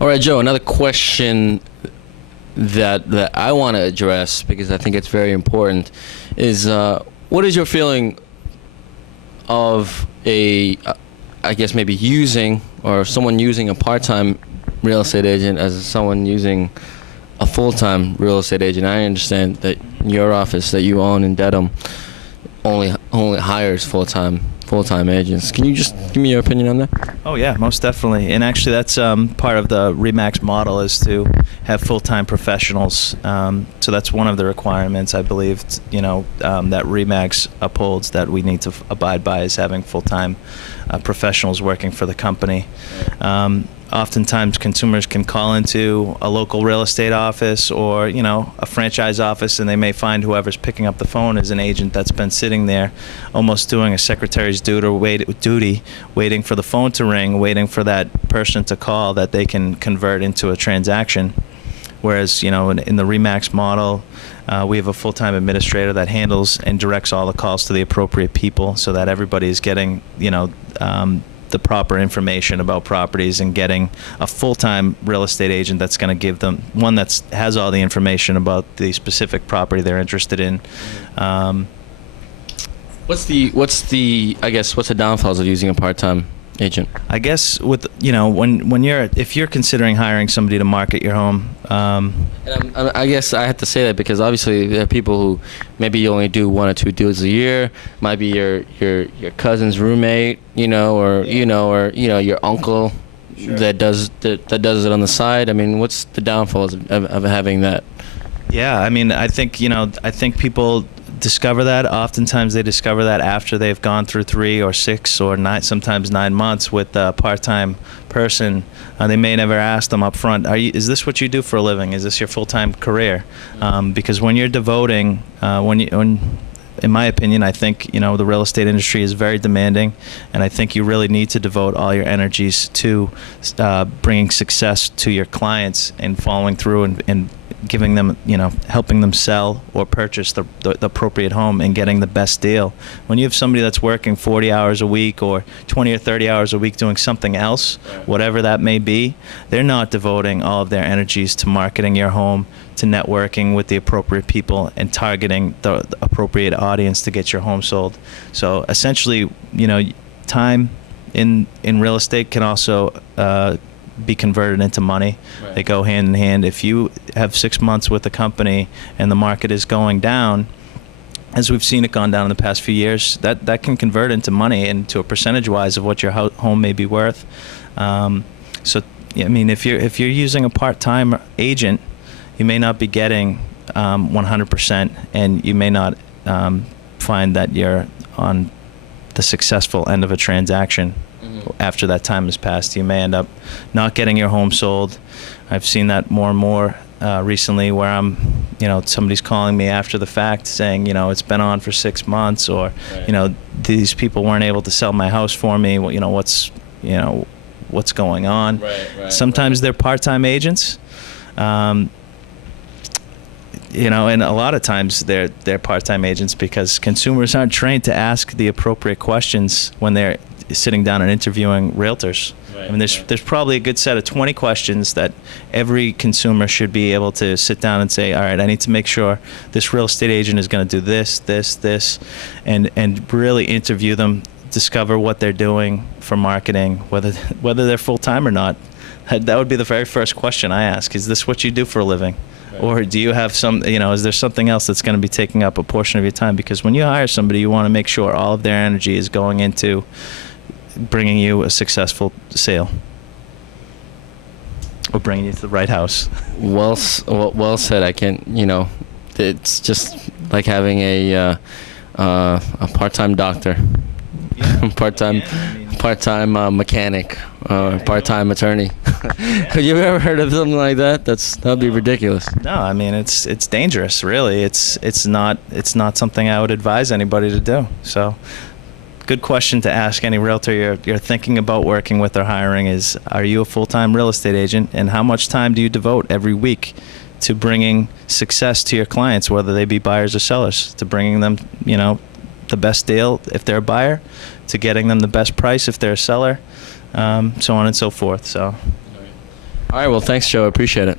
All right, Joe, another question that I want to address, because I think it's very important, is what is your feeling of I guess maybe using, or someone using a part-time real estate agent as someone using a full-time real estate agent? I understand that your office that you own in Dedham only hires full-time agents. Can you just give me your opinion on that? Oh yeah, most definitely. And actually, that's part of the RE/MAX model, is to have full-time professionals. So that's one of the requirements, I believe, that RE/MAX upholds, that we need to abide by, is having full-time professionals working for the company. Oftentimes consumers can call into a local real estate office or a franchise office, and they may find whoever's picking up the phone is an agent that's been sitting there almost doing a secretary's duty, waiting for the phone to ring, waiting for that person to call that they can convert into a transaction. Whereas in the RE/MAX model, we have a full-time administrator that handles and directs all the calls to the appropriate people, so that everybody is getting the proper information about properties, and getting a full-time real estate agent that's going to give them one that has all the information about the specific property they're interested in. What's the downfalls of using a part-time agent? I guess if you're considering hiring somebody to market your home. And I guess I have to say that because obviously there are people who maybe you only do 1 or 2 deals a year. Might be your cousin's roommate, or your uncle. Sure. that does it on the side. I mean, what's the downfalls of having that? Yeah, I mean, I think people discover that. Oftentimes they discover that after they've gone through 3 or 6 or 9, sometimes 9 months with a part-time person. They may never ask them up front, is this what you do for a living? Is this your full-time career? Because when you're devoting, in my opinion, I think the real estate industry is very demanding, and I think you really need to devote all your energies to bringing success to your clients and following through and giving them, helping them sell or purchase the appropriate home and getting the best deal. When you have somebody that's working 40 hours a week or 20 or 30 hours a week doing something else, whatever that may be, they're not devoting all of their energies to marketing your home, to networking with the appropriate people, and targeting the appropriate audience to get your home sold. So essentially, time in real estate can also be converted into money. Right. They go hand in hand. If you have 6 months with a company and the market is going down, as we've seen it gone down in the past few years, that can convert into money, into a percentage-wise of what your home may be worth. So, I mean, if you're using a part-time agent, you may not be getting 100%, and you may not find that you're on the successful end of a transaction. After that time has passed, you may end up not getting your home sold. I've seen that more and more recently, where somebody's calling me after the fact saying, it's been on for 6 months, or, right. These people weren't able to sell my house for me. What's going on? Right, sometimes they're part-time agents. And a lot of times they're part-time agents because consumers aren't trained to ask the appropriate questions when they're sitting down and interviewing realtors. Right, I mean, there's probably a good set of 20 questions that every consumer should be able to sit down and say, all right, I need to make sure this real estate agent is going to do this, and really interview them, discover what they're doing for marketing, whether they're full-time or not. That would be the very first question I ask. Is this what you do for a living? Or do you have is there something else that's going to be taking up a portion of your time? Because when you hire somebody, you want to make sure all of their energy is going into bringing you a successful sale, or bringing you to the right house. Well said. I can't, it's just like having a part-time doctor, part-time mechanic, part-time attorney. Have you ever heard of something like that? That'd be ridiculous. No, I mean, it's dangerous, really. It's not something I would advise anybody to do. So, good question to ask any realtor you're thinking about working with or hiring is, are you a full-time real estate agent, and how much time do you devote every week to bringing success to your clients, whether they be buyers or sellers, to bringing them, the best deal if they're a buyer, to getting them the best price if they're a seller, so on and so forth. So, All right. Well, thanks, Joe. I appreciate it.